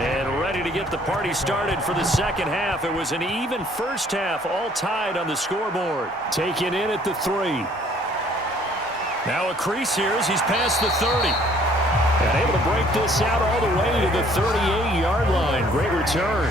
And ready to get the party started for the second half. It was an even first half, all tied on the scoreboard. Taken in at the 3. Now a crease here as he's past the 30. And able to break this out all the way to the 38-yard line. Great return.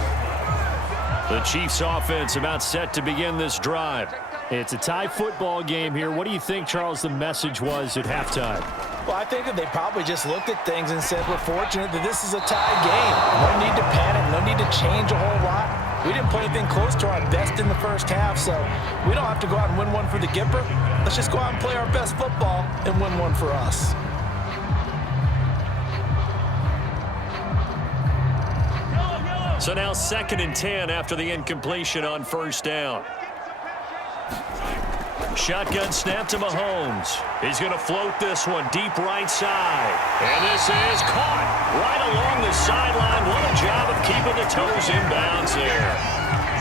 The Chiefs offense about set to begin this drive. It's a tie football game here. What do you think, Charles, the message was at halftime? Well, I think that they probably just looked at things and said, we're fortunate that this is a tie game. No need to panic, no need to change a whole lot. We didn't play anything close to our best in the first half, so we don't have to go out and win one for the Gipper. Let's just go out and play our best football and win one for us. So now 2nd and 10 after the incompletion on first down. Shotgun snap to Mahomes. He's going to float this one deep right side. And this is caught right along the sideline. What a job of keeping the toes in bounds there.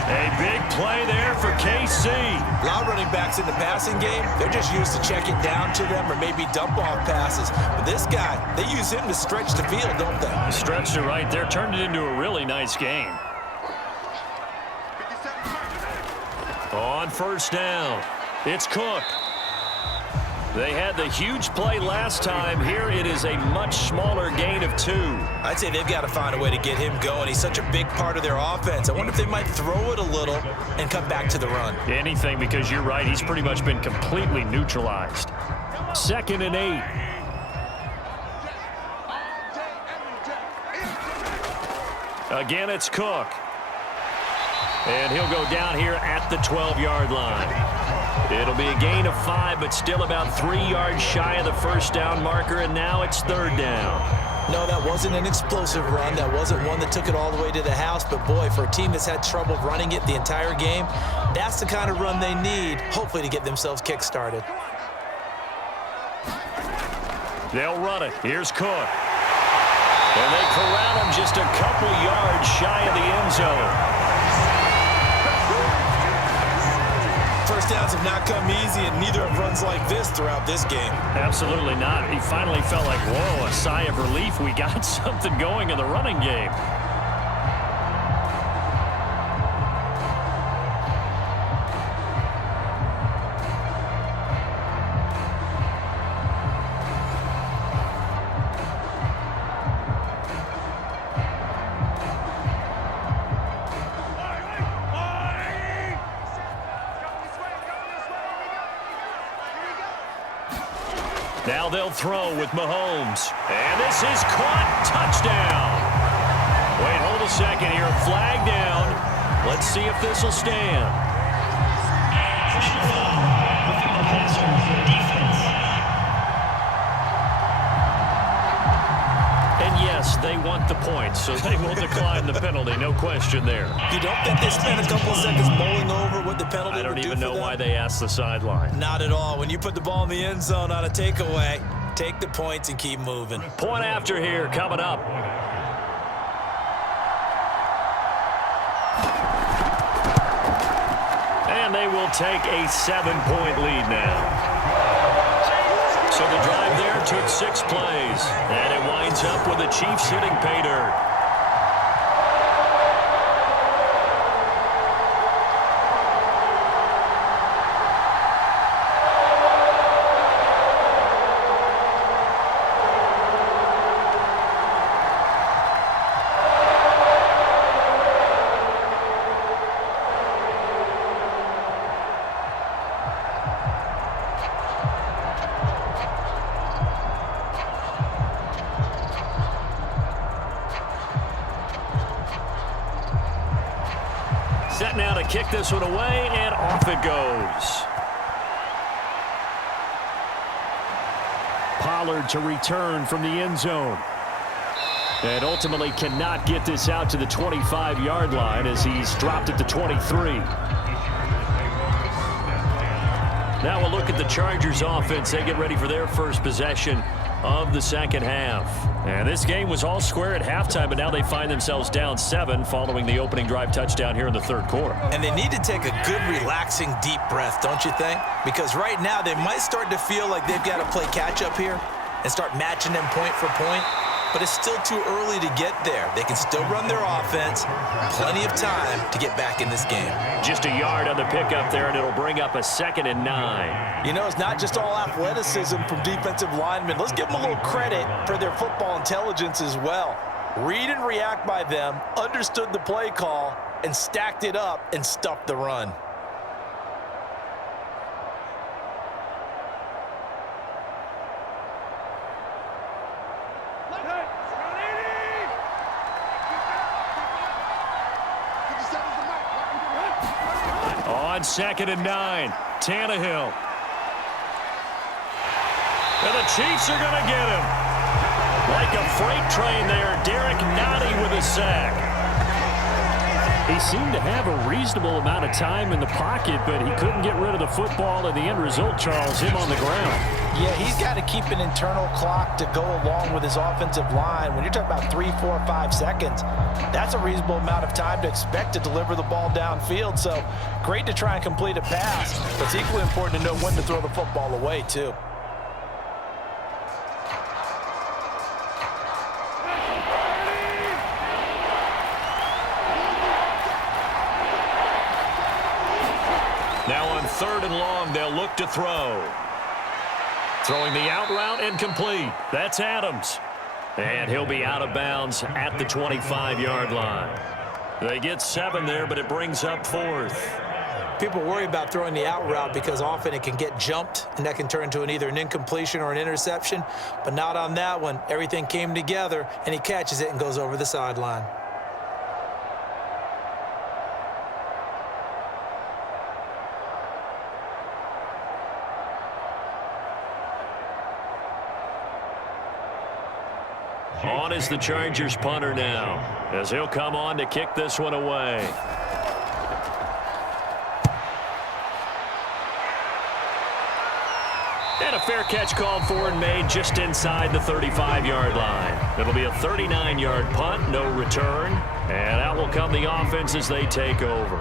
A big play there for KC. A lot of running backs in the passing game, they're just used to check it down to them or maybe dump off passes. But this guy, they use him to stretch the field, don't they? Stretched it right there, turned it into a really nice game. On first down, it's Cook. They had the huge play last time. Here it is a much smaller gain of 2. I'd say they've got to find a way to get him going. He's such a big part of their offense. I wonder if they might throw it a little and come back to the run. Anything, because you're right. He's pretty much been completely neutralized. 2nd and 8. Again, it's Cook. And he'll go down here at the 12-yard line. It'll be a gain of 5, but still about 3 yards shy of the first down marker, and now it's 3rd down. No, that wasn't an explosive run. That wasn't one that took it all the way to the house. But, boy, for a team that's had trouble running it the entire game, that's the kind of run they need, hopefully, to get themselves kick-started. They'll run it. Here's Cook. And they corral him just a couple yards shy of the end zone. First downs have not come easy, and neither have runs like this throughout this game. Absolutely not. He finally felt like, whoa, a sigh of relief. We got something going in the running game. Now they'll throw with Mahomes. And this is caught. Touchdown. Wait, hold a second here. Flag down. Let's see if this will stand. And yes, they want the points, so they will decline the penalty. No question there. You don't think they spent a couple of seconds mulling over what the penalty would do for them? I don't even know why they asked the sideline. Not at all. When you put the ball in the end zone on a takeaway, take the points and keep moving. Point after here coming up. And they will take a 7-point lead now. So the drive there took 6 plays. And it winds up with the Chiefs hitting pay dirt. Set now to kick this one away, and off it goes. Pollard to return from the end zone. And ultimately cannot get this out to the 25-yard line as he's dropped at the 23. Now we'll look at the Chargers offense. They get ready for their first possession of the second half. And this game was all square at halftime, but now they find themselves down 7 following the opening drive touchdown here in the third quarter. And they need to take a good, relaxing, deep breath, don't you think? Because right now they might start to feel like they've got to play catch-up here and start matching them point for point. but it's still too early to get there. They can still run their offense. Plenty of time to get back in this game. Just a yard on the pickup there, and it'll bring up a 2nd and 9. You know, it's not just all athleticism from defensive linemen. Let's give them a little credit for their football intelligence as well. Read and react by them, understood the play call, and stacked it up and stuffed the run. On 2nd and 9, Tannehill. And the Chiefs are going to get him. Like a freight train there, Derek Nottie with a sack. He seemed to have a reasonable amount of time in the pocket, but he couldn't get rid of the football, and the end result, Charles, him on the ground. Yeah, he's got to keep an internal clock to go along with his offensive line. When you're talking about 3, 4, 5 seconds, that's a reasonable amount of time to expect to deliver the ball downfield. So great to try and complete a pass, but it's equally important to know when to throw the football away, too. Now on 3rd and long, they'll look to throw. Throwing the out route and complete. That's Adams. And he'll be out of bounds at the 25-yard line. They get 7 there, but it brings up 4th. People worry about throwing the out route because often it can get jumped, and that can turn into either an incompletion or an interception. But not on that one. Everything came together, and he catches it and goes over the sideline. On is the Chargers punter now, as he'll come on to kick this one away. And a fair catch called for and made just inside the 35-yard line. It'll be a 39-yard punt, no return. And out will come the offense as they take over.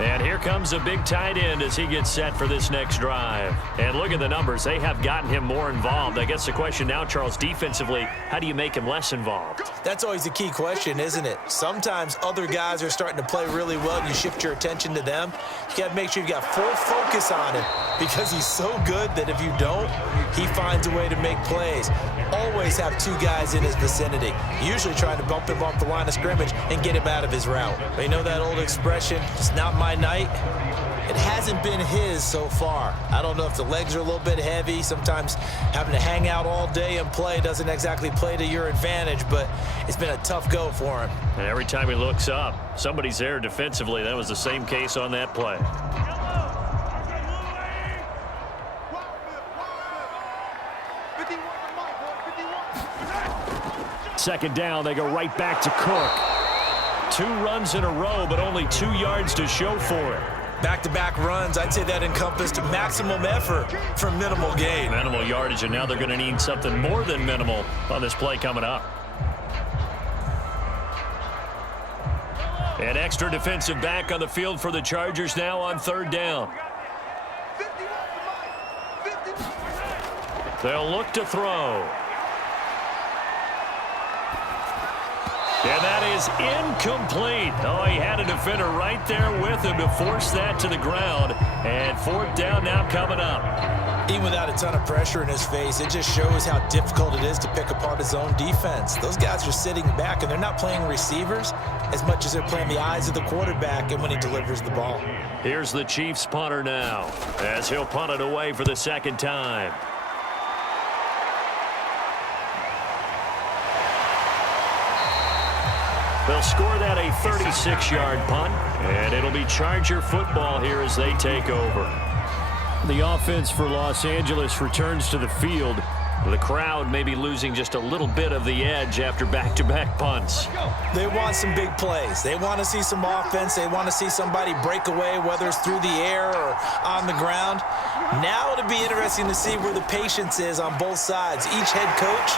And here comes a big tight end as he gets set for this next drive. And look at the numbers. They have gotten him more involved. I guess the question now, Charles, defensively, how do you make him less involved? That's always the key question, isn't it? Sometimes other guys are starting to play really well and you shift your attention to them. You got to make sure you've got full focus on him because he's so good that if you don't, he finds a way to make plays. Always have 2 guys in his vicinity, usually trying to bump him off the line of scrimmage and get him out of his route. But you know that old expression, it's not my night? It hasn't been his so far. I don't know if the legs are a little bit heavy. Sometimes having to hang out all day and play doesn't exactly play to your advantage, but it's been a tough go for him. And every time he looks up, somebody's there defensively. That was the same case on that play. Second down, they go right back to Cook. 2 runs in a row, but only 2 yards to show for it. Back-to-back runs, I'd say that encompassed maximum effort for minimal gain. Minimal yardage, and now they're going to need something more than minimal on this play coming up. An extra defensive back on the field for the Chargers now on 3rd down. They'll look to throw. And that is incomplete. Oh, he had a defender right there with him to force that to the ground. And 4th down now coming up. Even without a ton of pressure in his face, it just shows how difficult it is to pick apart his own defense. Those guys are sitting back, and they're not playing receivers as much as they're playing the eyes of the quarterback and when he delivers the ball. Here's the Chiefs punter now, as he'll punt it away for the 2nd time. They'll score that a 36-yard punt, and it'll be Charger football here as they take over. The offense for Los Angeles returns to the field. The crowd may be losing just a little bit of the edge after back-to-back punts. They want some big plays. They want to see some offense. They want to see somebody break away, whether it's through the air or on the ground. Now it'll be interesting to see where the patience is on both sides. Each head coach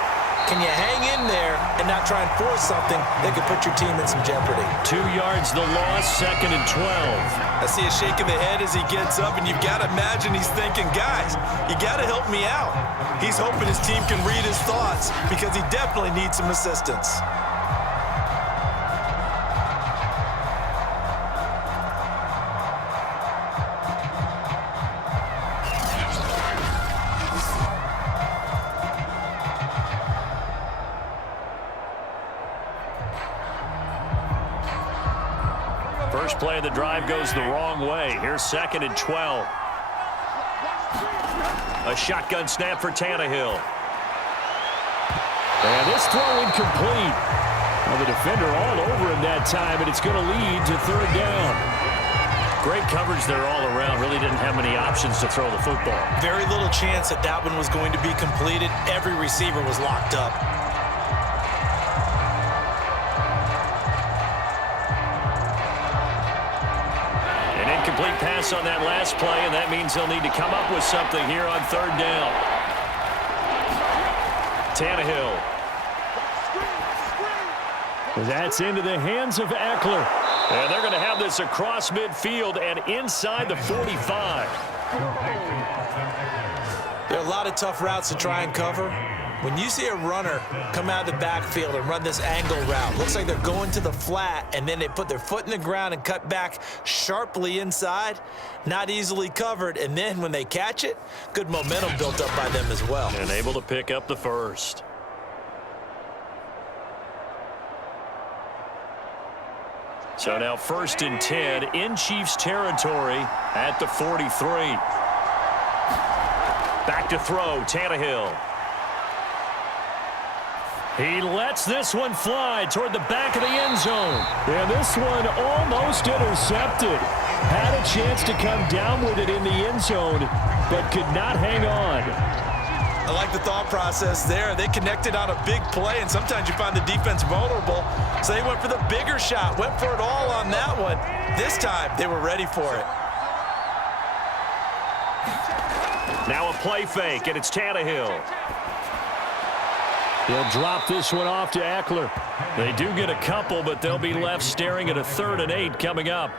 Can you hang in there and not try and force something that could put your team in some jeopardy? 2 yards the loss, 2nd and 12. I see a shake of the head as he gets up, and you've got to imagine he's thinking, guys, you got to help me out. He's hoping his team can read his thoughts because he definitely needs some assistance. First play of the drive goes the wrong way. Here's 2nd and 12. A shotgun snap for Tannehill. And this throw incomplete. Well, the defender all over him that time, and it's going to lead to 3rd down. Great coverage there all around. Really didn't have many options to throw the football. Very little chance that that one was going to be completed. Every receiver was locked up. Incomplete pass on that last play, and that means they'll need to come up with something here on 3rd down. Tannehill. That's into the hands of Eckler. And they're going to have this across midfield and inside the 45. There are a lot of tough routes to try and cover. When you see a runner come out of the backfield and run this angle route, looks like they're going to the flat, and then they put their foot in the ground and cut back sharply inside, not easily covered, and then when they catch it, good momentum built up by them as well. And able to pick up the first. So now 1st and 10 in Chiefs territory at the 43. Back to throw, Tannehill. He lets this one fly toward the back of the end zone. And this one almost intercepted. Had a chance to come down with it in the end zone, but could not hang on. I like the thought process there. They connected on a big play, and sometimes you find the defense vulnerable. So they went for the bigger shot, went for it all on that one. This time, they were ready for it. Now a play fake, and it's Tannehill. He'll drop this one off to Eckler. They do get a couple, but they'll be left staring at a 3rd and 8 coming up.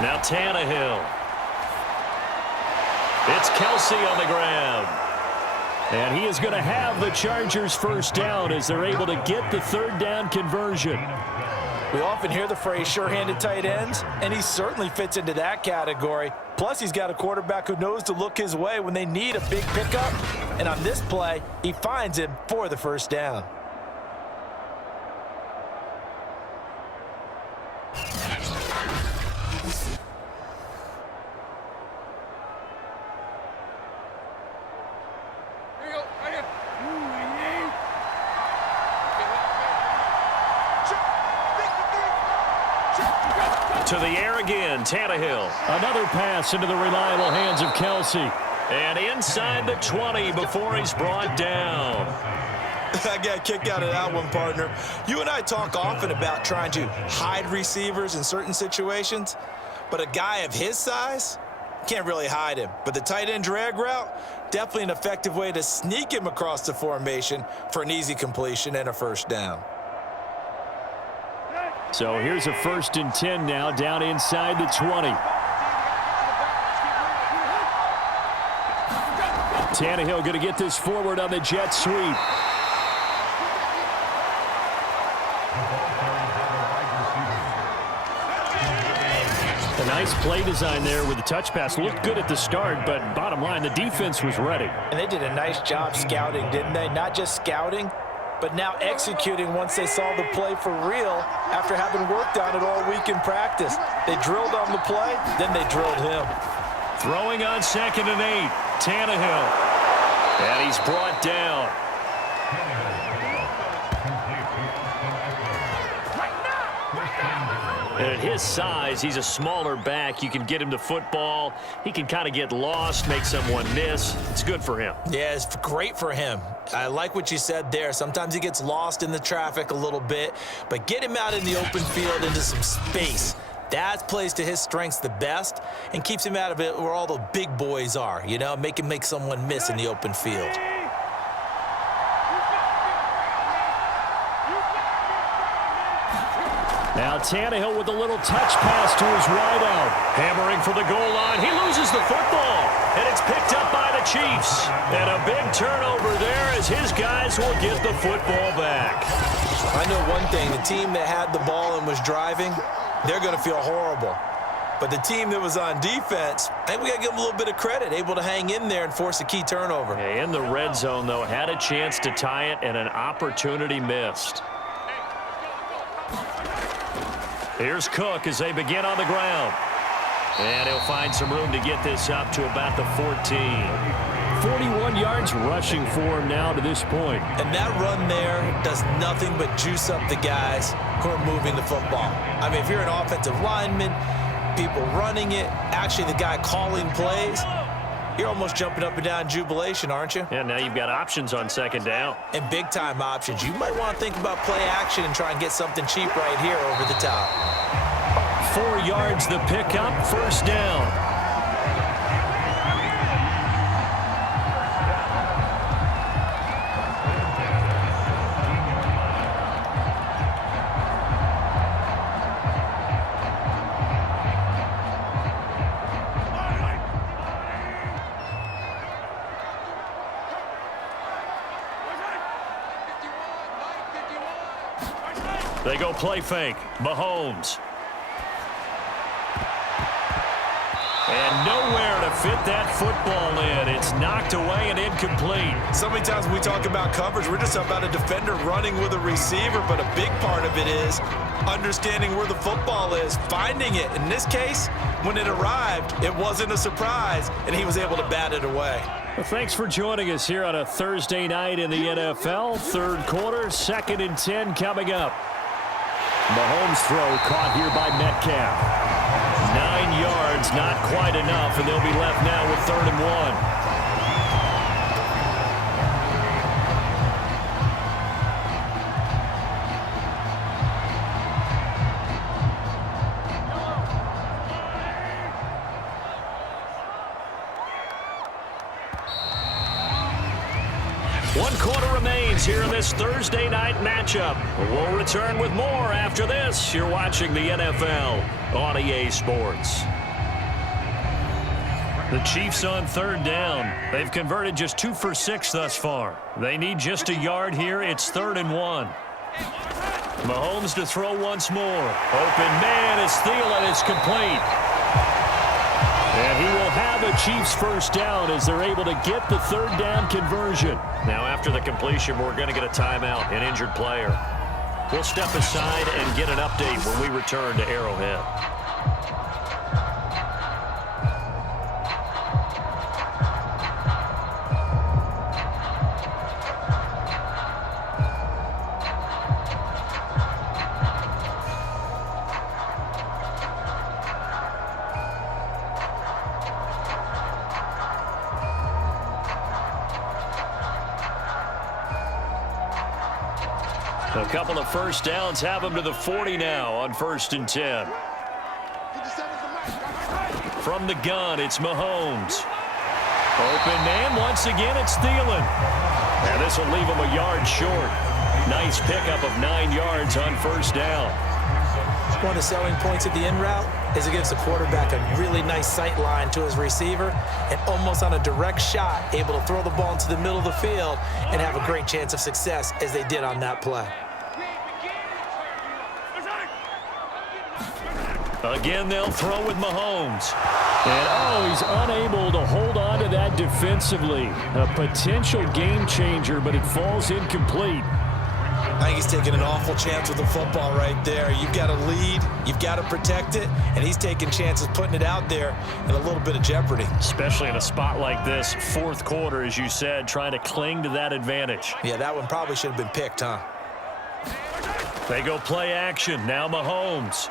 Now Tannehill. It's Kelsey on the grab. And he is going to have the Chargers first down as they're able to get the 3rd down conversion. We often hear the phrase sure-handed tight ends, and he certainly fits into that category. Plus, he's got a quarterback who knows to look his way when they need a big pickup. And on this play, he finds him for the first down. To the air again, Tannehill. Another pass into the reliable hands of Kelsey. And inside the 20 before he's brought down. I got a kick out of that one, partner. You and I talk often about trying to hide receivers in certain situations, but a guy of his size can't really hide him. But the tight end drag route, definitely an effective way to sneak him across the formation for an easy completion and a first down. So here's a 1st and 10 now, down inside the 20. Tannehill going to get this forward on the jet sweep. A nice play design there with the touch pass. Looked good at the start, but bottom line, the defense was ready. And they did a nice job scouting, didn't they? Not just scouting, but now executing once they saw the play for real after having worked on it all week in practice. They drilled on the play, then they drilled him. Throwing on 2nd and 8, Tannehill. And he's brought down. And at his size, he's a smaller back. You can get him the football. He can kind of get lost, make someone miss. It's good for him. Yeah, it's great for him. I like what you said there. Sometimes he gets lost in the traffic a little bit, but get him out in the open field into some space. That plays to his strengths the best and keeps him out of it where all the big boys are, you know, make him make someone miss in the open field. Now Tannehill with a little touch pass to his wideout. Hammering for the goal line. He loses the football, and it's picked up by the Chiefs. And a big turnover there as his guys will get the football back. I know one thing. The team that had the ball and was driving, they're going to feel horrible. But the team that was on defense, I think we got to give them a little bit of credit, able to hang in there and force a key turnover. In the red zone, though, had a chance to tie it and an opportunity missed. Here's Cook as they begin on the ground. And he'll find some room to get this up to about the 14. 41 yards rushing for him now to this point. And that run there does nothing but juice up the guys who are moving the football. I mean, if you're an offensive lineman, people running it, actually the guy calling plays, you're almost jumping up and down in jubilation, aren't you? And now you've got options on second down. And big-time options. You might want to think about play action and try and get something cheap right here over the top. 4 yards the pickup, first down. They go play fake. Mahomes. And nowhere to fit that football in. It's knocked away and incomplete. So many times when we talk about coverage, we're just about a defender running with a receiver, but a big part of it is understanding where the football is, finding it. In this case, when it arrived, it wasn't a surprise, and he was able to bat it away. Well, thanks for joining us here on a Thursday night in the NFL. Third quarter, 2nd and 10 coming up. Mahomes' throw caught here by Metcalf. 9 yards, not quite enough, and they'll be left now with 3rd and 1. One quarter remains here in this Thursday night matchup. We'll return with more after this. You're watching the NFL on EA Sports. The Chiefs on 3rd down. They've converted just 2 for 6 thus far. They need just a yard here. It's 3rd and 1. Mahomes to throw once more. Open man is Thielen. It's complete. And he will have a Chiefs first down as they're able to get the 3rd down conversion. Now after the completion, we're going to get a timeout, an injured player. We'll step aside and get an update when we return to Arrowhead. A couple of first downs have them to the 40 now on 1st and 10. From the gun, it's Mahomes. Open man, once again, it's Thielen. And this will leave him a yard short. Nice pickup of 9 yards on 1st down. One of the selling points of the in route is it gives the quarterback a really nice sight line to his receiver and almost on a direct shot able to throw the ball into the middle of the field and have a great chance of success as they did on that play. Again, they'll throw with Mahomes. And, he's unable to hold on to that defensively. A potential game changer, but it falls incomplete. I think he's taking an awful chance with the football right there. You've got to lead, you've got to protect it, and he's taking chances putting it out there in a little bit of jeopardy. Especially in a spot like this, 4th quarter, as you said, trying to cling to that advantage. Yeah, that one probably should have been picked, huh? They go play action. Now Mahomes.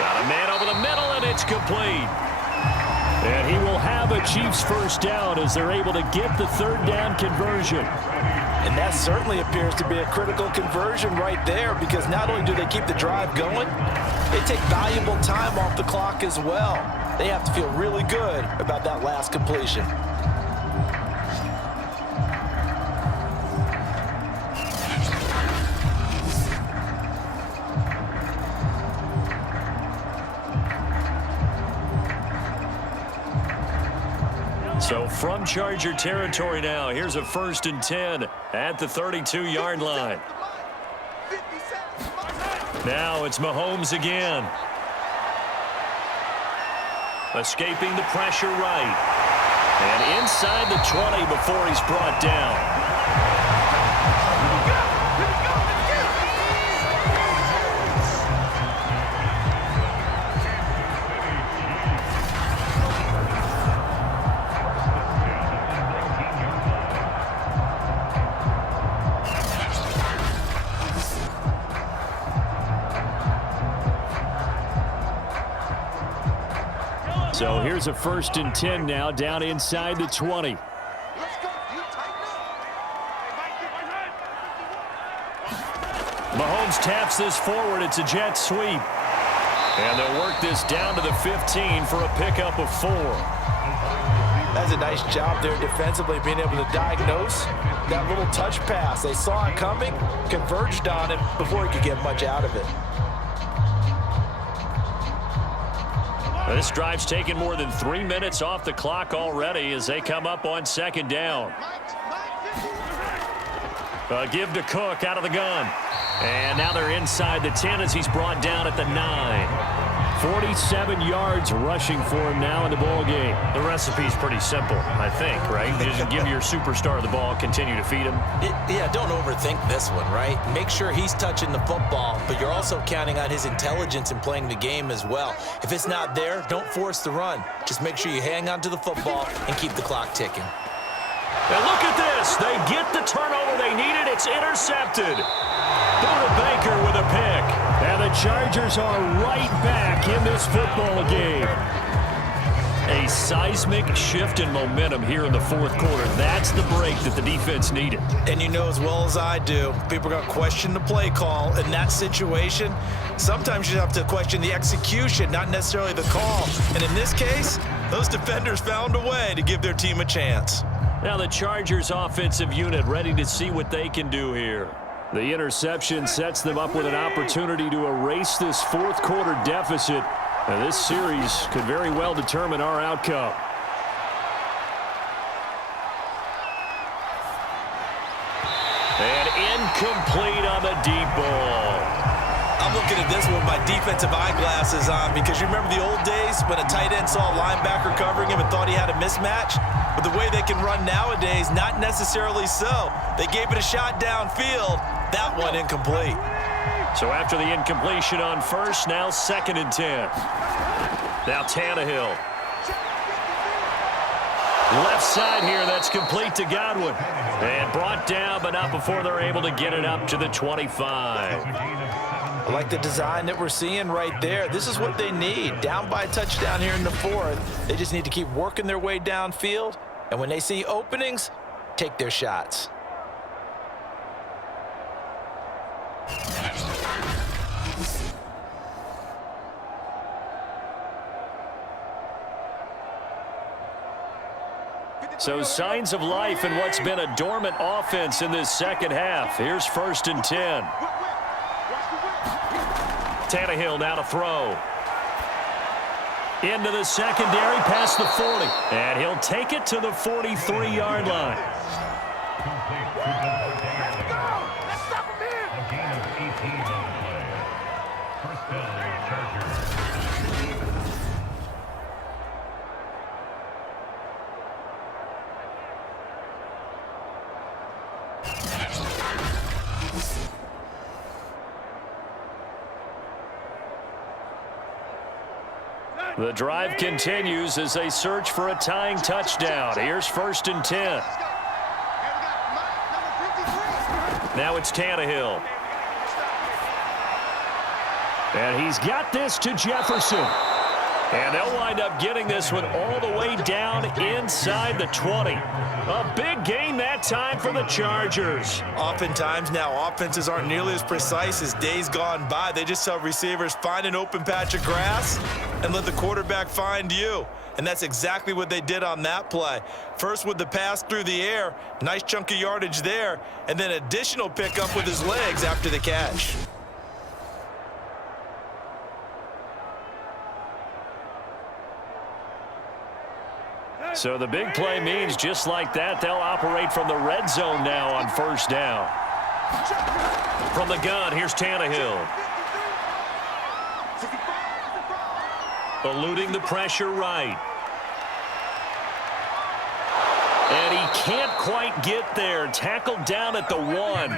Got a man over the middle, and it's complete. And he will have a Chiefs first down as they're able to get the third down conversion. And that certainly appears to be a critical conversion right there, because not only do they keep the drive going, they take valuable time off the clock as well. They have to feel really good about that last completion. So from Charger territory now, here's a 1st and 10 at the 32-yard line. Now it's Mahomes again. Escaping the pressure right. And inside the 20 before he's brought down. So here's a 1st and 10 now, down inside the 20. Mahomes taps this forward. It's a jet sweep. And they'll work this down to the 15 for a pickup of 4. That's a nice job there defensively, being able to diagnose that little touch pass. They saw it coming, converged on it before he could get much out of it. This drive's taken more than 3 minutes off the clock already as they come up on 2nd down. Give to Cook out of the gun. And now they're inside the 10 as he's brought down at the 9. 47 yards rushing for him now in the ball game. The recipe's pretty simple, I think, right? You just give your superstar the ball, continue to feed him. Yeah, don't overthink this one, right? Make sure he's touching the football, but you're also counting on his intelligence in playing the game as well. If it's not there, don't force the run. Just make sure you hang on to the football and keep the clock ticking. And look at this. They get the turnover they needed. It's intercepted. Buda Baker with a pick. And the Chargers are right back in this football game. A seismic shift in momentum here in the 4th quarter. That's the break that the defense needed. And you know as well as I do, people are going to question the play call in that situation. Sometimes you have to question the execution, not necessarily the call. And in this case, those defenders found a way to give their team a chance. Now the Chargers offensive unit ready to see what they can do here. The interception sets them up with an opportunity to erase this 4th quarter deficit. And this series could very well determine our outcome. And incomplete on the deep ball. I'm looking at this one with my defensive eyeglasses on, because you remember the old days when a tight end saw a linebacker covering him and thought he had a mismatch? But the way they can run nowadays, not necessarily so. They gave it a shot downfield. That one incomplete. So after the incompletion on 1st, now 2nd and 10. Now Tannehill. Left side here, that's complete to Godwin. And brought down, but not before they're able to get it up to the 25. I like the design that we're seeing right there. This is what they need. Down by a touchdown here in the 4th. They just need to keep working their way downfield. And when they see openings, take their shots. So signs of life in what's been a dormant offense in this 2nd half. Here's 1st and 10. Tannehill now to throw. Into the secondary, past the 40. And he'll take it to the 43-yard line. The drive continues as they search for a tying touchdown. Here's 1st and 10. Now it's Tannehill. And he's got this to Jefferson. And they'll wind up getting this one all the way down inside the 20. A big gain that time for the Chargers. Oftentimes now, offenses aren't nearly as precise as days gone by. They just tell receivers, find an open patch of grass and let the quarterback find you. And that's exactly what they did on that play. First with the pass through the air, nice chunk of yardage there, and then additional pickup with his legs after the catch. So the big play means just like that, they'll operate from the red zone now on first down. From the gun, here's Tannehill. Eluding the pressure right. And he can't quite get there. Tackled down at the 1.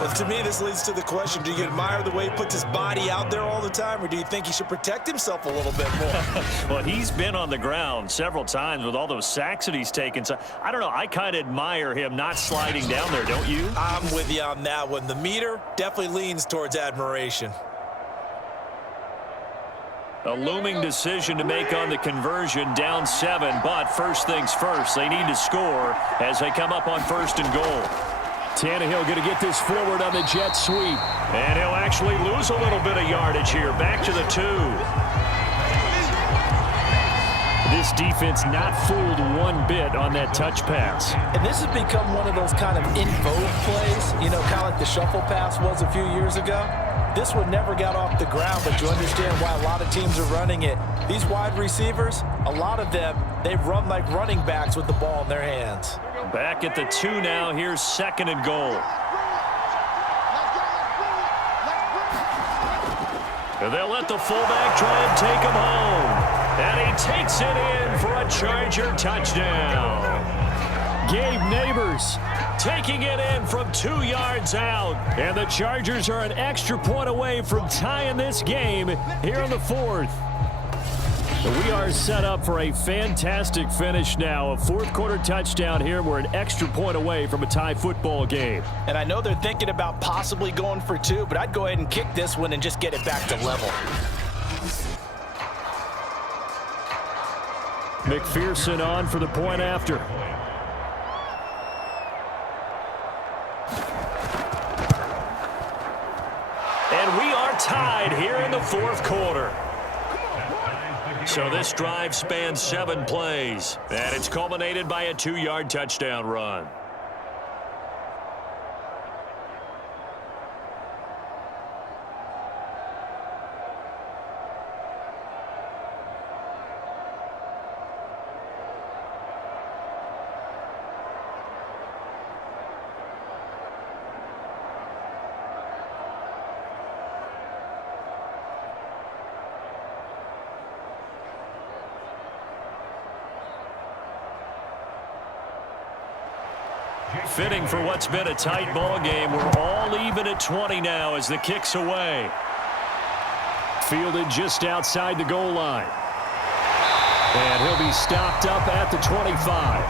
Well, to me, this leads to the question, do you admire the way he puts his body out there all the time, or do you think he should protect himself a little bit more? Well, he's been on the ground several times with all those sacks that he's taken. So, I don't know, I kind of admire him not sliding down there, don't you? I'm with you on that one. The meter definitely leans towards admiration. A looming decision to make on the conversion, down 7, but first things first, they need to score as they come up on first and goal. Tannehill going to get this forward on the jet sweep. And he'll actually lose a little bit of yardage here. Back to the 2. This defense not fooled one bit on that touch pass. And this has become one of those kind of in vogue plays, you know, kind of like the shuffle pass was a few years ago. This one never got off the ground, but you understand why a lot of teams are running it. These wide receivers, a lot of them, they run like running backs with the ball in their hands. Back at the 2 now. Here's second and goal. And they'll let the fullback try and take him home. And he takes it in for a Charger touchdown. Gabe Neighbors taking it in from 2 yards out. And the Chargers are an extra point away from tying this game here in the 4th. We are set up for a fantastic finish now. A fourth-quarter touchdown here. We're an extra point away from a tie football game. And I know they're thinking about possibly going for 2, but I'd go ahead and kick this one and just get it back to level. McPherson on for the point after. And we are tied here in the 4th quarter. So this drive spans 7 plays, and it's culminated by a 2-yard touchdown run. Fitting for what's been a tight ball game. We're all even at 20 now as the kick's away. Fielded just outside the goal line. And he'll be stopped up at the 25.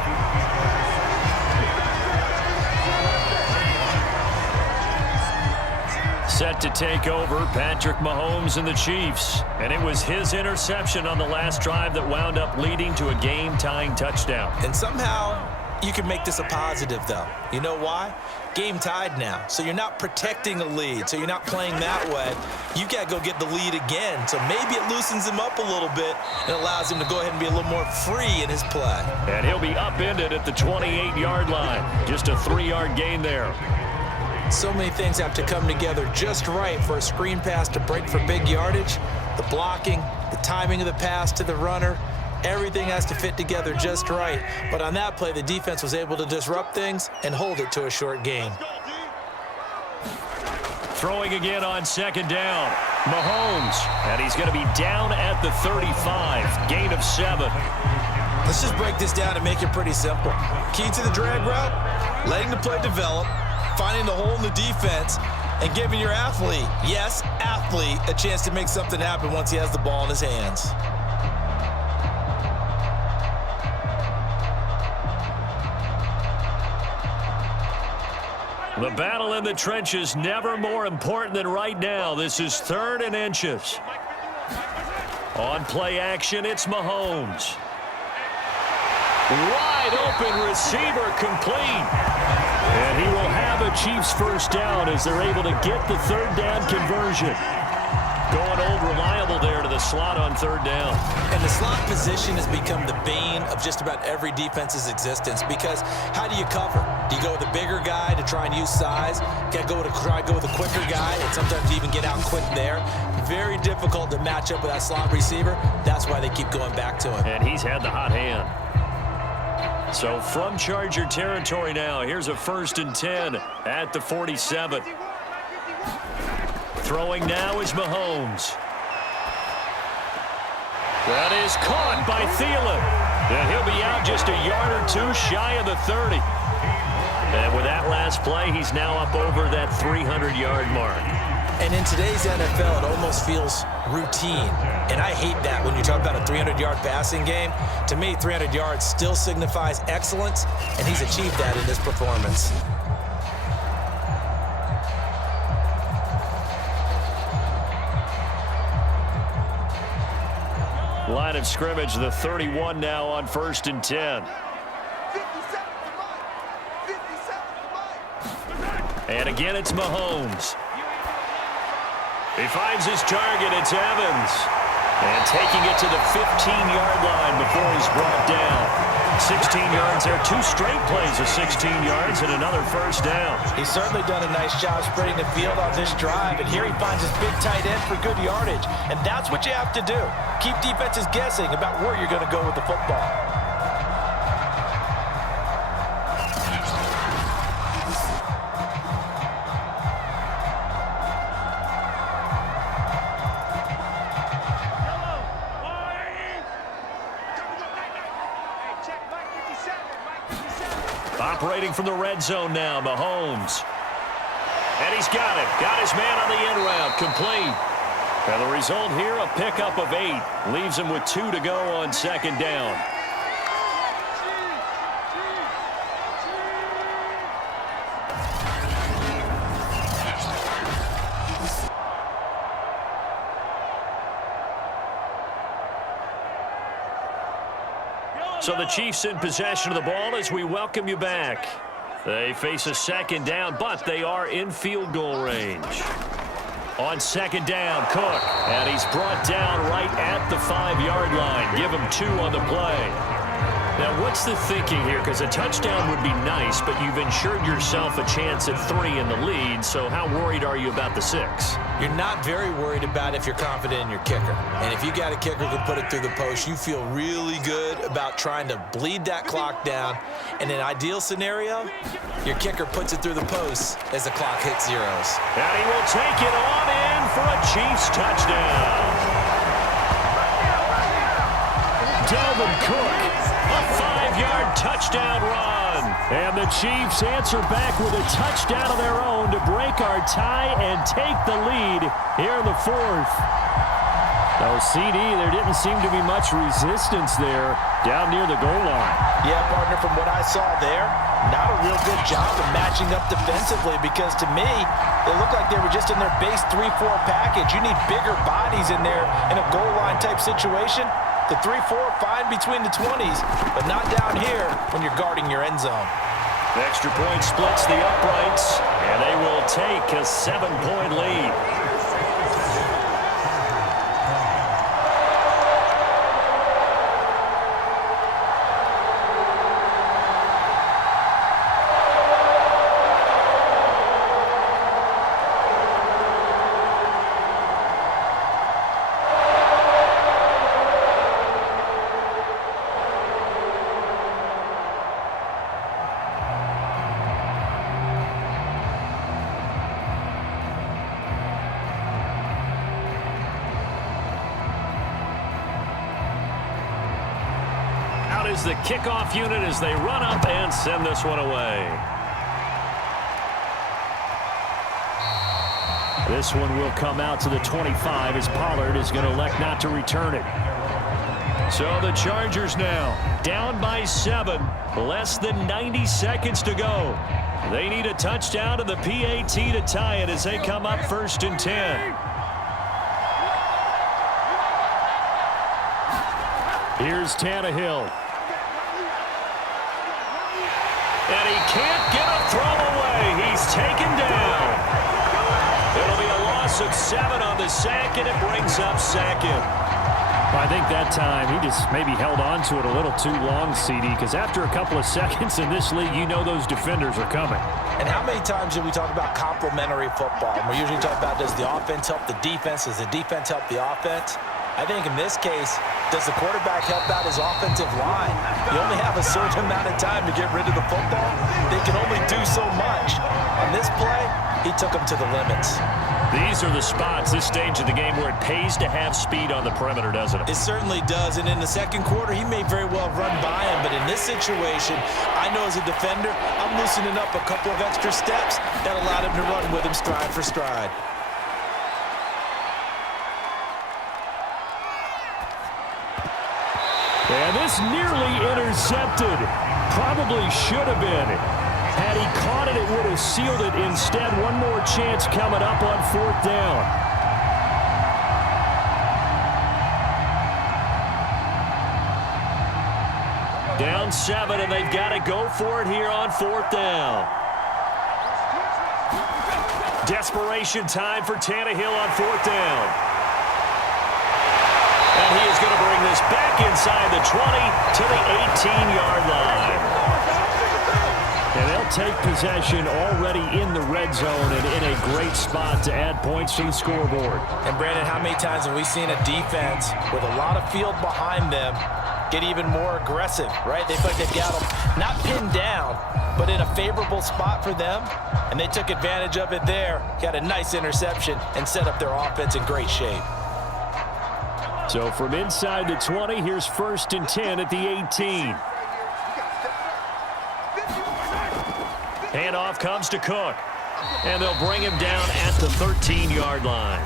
Set to take over, Patrick Mahomes and the Chiefs. And it was his interception on the last drive that wound up leading to a game-tying touchdown. And somehow you can make this a positive, though. You know why? Game tied now. So you're not protecting a lead. So you're not playing that way. You got to go get the lead again. So maybe it loosens him up a little bit and allows him to go ahead and be a little more free in his play. And he'll be upended at the 28-yard line. Just a 3-yard gain there. So many things have to come together just right for a screen pass to break for big yardage. The blocking, the timing of the pass to the runner, everything has to fit together just right. But on that play, the defense was able to disrupt things and hold it to a short gain. Throwing again on second down. Mahomes, and he's going to be down at the 35. Gain of 7. Let's just break this down and make it pretty simple. Key to the drag route, letting the play develop, finding the hole in the defense, and giving your athlete, yes, athlete, a chance to make something happen once he has the ball in his hands. The battle in the trenches never more important than right now. This is 3rd and inches. On play action, it's Mahomes. Wide open receiver complete. And he will have a Chiefs first down as they're able to get the 3rd down conversion. Going old reliable there to the slot on 3rd down. And the slot position has become the bane of just about every defense's existence because how do you cover? Do you go with a bigger guy to try and use size? Try to go with a quicker guy and sometimes even get out quick there. Very difficult to match up with that slot receiver. That's why they keep going back to him. And he's had the hot hand. So from Charger territory now, here's a 1st and 10 at the 47. Throwing now is Mahomes. That is caught by Thielen. And he'll be out just a yard or two shy of the 30. And with that last play, he's now up over that 300-yard mark. And in today's NFL, it almost feels routine. And I hate that when you talk about a 300-yard passing game. To me, 300 yards still signifies excellence, and he's achieved that in this performance. Line of scrimmage, the 31 now on 1st and 10. And again, it's Mahomes. He finds his target. It's Evans. And taking it to the 15-yard line before he's brought down. 16 yards there. 2 straight plays of 16 yards and another first down. He's certainly done a nice job spreading the field on this drive. And here he finds his big tight end for good yardage. And that's what you have to do. Keep defenses guessing about where you're going to go with the football. Operating from the red zone now, Mahomes. And he's got it. Got his man on the end route. Complete. And the result here, a pickup of 8. Leaves him with 2 to go on 2nd down. So the Chiefs in possession of the ball as we welcome you back. They face a 2nd down, but they are in field goal range. On 2nd down, Cook. And he's brought down right at the 5-yard line. Give him 2 on the play. Now, what's the thinking here? Because a touchdown would be nice, but you've ensured yourself a chance at 3 in the lead, so how worried are you about the 6? You're not very worried about if you're confident in your kicker. And if you got a kicker who can put it through the post, you feel really good about trying to bleed that clock down. In an ideal scenario, your kicker puts it through the post as the clock hits zeros. And he will take it on in for a Chiefs touchdown. Dalvin Cook, a 5-yard touchdown run. And the Chiefs answer back with a touchdown of their own to break our tie and take the lead here in the 4th. Oh, CD, there didn't seem to be much resistance there down near the goal line. Yeah, partner, from what I saw there, not a real good job of matching up defensively because to me, it looked like they were just in their base 3-4 package. You need bigger bodies in there in a goal line type situation. The 3-4, fine between the 20s, but not down here when you're guarding your end zone. The extra point splits the uprights, and they will take a 7-point lead. Is the kickoff unit as they run up and send this one away. This one will come out to the 25 as Pollard is going to elect not to return it. So the Chargers now down by 7, less than 90 seconds to go. They need a touchdown and the PAT to tie it as they come up 1st and 10. Here's Tannehill. And he can't get a throw away. He's taken down. It'll be a loss of 7 on the sack, and it brings up 2nd. I think that time he just maybe held on to it a little too long, CD, because after a couple of seconds in this league, you know those defenders are coming. And how many times do we talk about complementary football? And we usually talk about, does the offense help the defense? Does the defense help the offense? I think in this case, does the quarterback help out his offensive line? You only have a certain amount of time to get rid of the football. They can only do so much. On this play, he took them to the limits. These are the spots, this stage of the game, where it pays to have speed on the perimeter, doesn't it? It certainly does, and in the second quarter, he may very well run by him, but in this situation, I know as a defender, I'm loosening up a couple of extra steps that allowed him to run with him stride for stride. And this nearly intercepted. Probably should have been. Had he caught it, it would have sealed it. Instead, one more chance coming up on 4th down. Down 7, and they've got to go for it here on 4th down. Desperation time for Tannehill on 4th down. And he is going to bring this back inside the 20 to the 18-yard line. And they'll take possession already in the red zone and in a great spot to add points to the scoreboard. And, Brandon, how many times have we seen a defense with a lot of field behind them get even more aggressive, right? They feel like they've got them not pinned down, but in a favorable spot for them, and they took advantage of it there, got a nice interception, and set up their offense in great shape. So from inside the 20, here's 1st and 10 at the 18. Handoff comes to Cook, and they'll bring him down at the 13-yard line.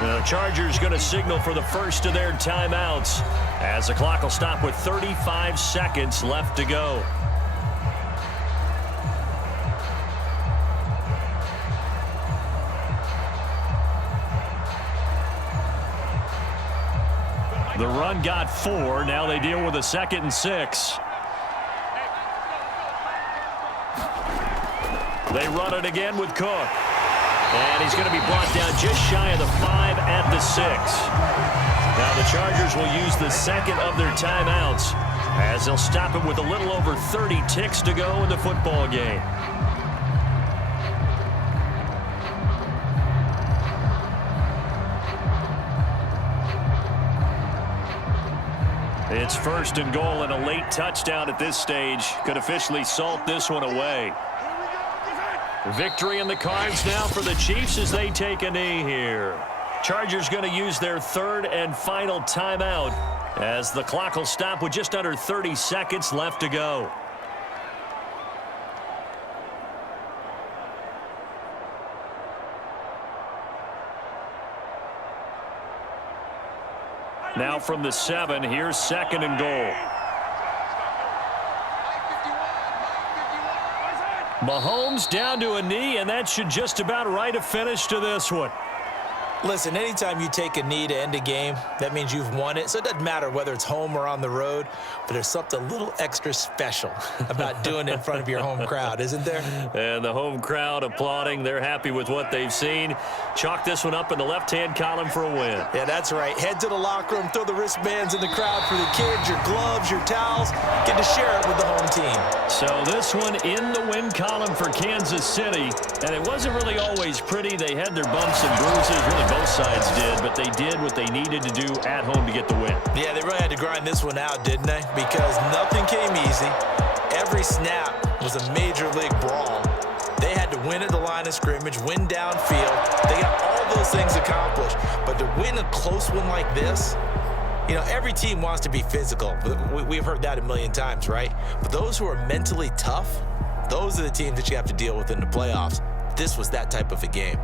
The Chargers going to signal for the first of their timeouts as the clock will stop with 35 seconds left to go. The run got 4. Now they deal with a 2nd and 6. They run it again with Cook. And he's going to be brought down just shy of the 5 at the 6. Now the Chargers will use the 2nd of their timeouts as they'll stop it with a little over 30 ticks to go in the football game. It's 1st and goal, and a late touchdown at this stage could officially salt this one away. Victory in the cards now for the Chiefs as they take a knee here. Chargers going to use their 3rd and final timeout as the clock will stop with just under 30 seconds left to go. Now from the 7, here's 2nd and goal. Mahomes down to a knee, and that should just about write a finish to this one. Listen, anytime you take a knee to end a game, that means you've won it. So it doesn't matter whether it's home or on the road, but there's something a little extra special about doing it in front of your home crowd, isn't there? And the home crowd applauding. They're happy with what they've seen. Chalk this one up in the left-hand column for a win. Yeah, that's right. Head to the locker room, throw the wristbands in the crowd for the kids, your gloves, your towels. Get to share it with the home team. So this one in the win column for Kansas City. And it wasn't really always pretty. They had their bumps and bruises. Really both sides did, but they did what they needed to do at home to get the win. Yeah, they really had to grind this one out, didn't they? Because nothing came easy. Every snap was a major league brawl. They had to win at the line of scrimmage, win downfield. They got all those things accomplished. But to win a close one like this, you know, every team wants to be physical. We've heard that a million times, right? But those who are mentally tough, those are the teams that you have to deal with in the playoffs. This was that type of a game.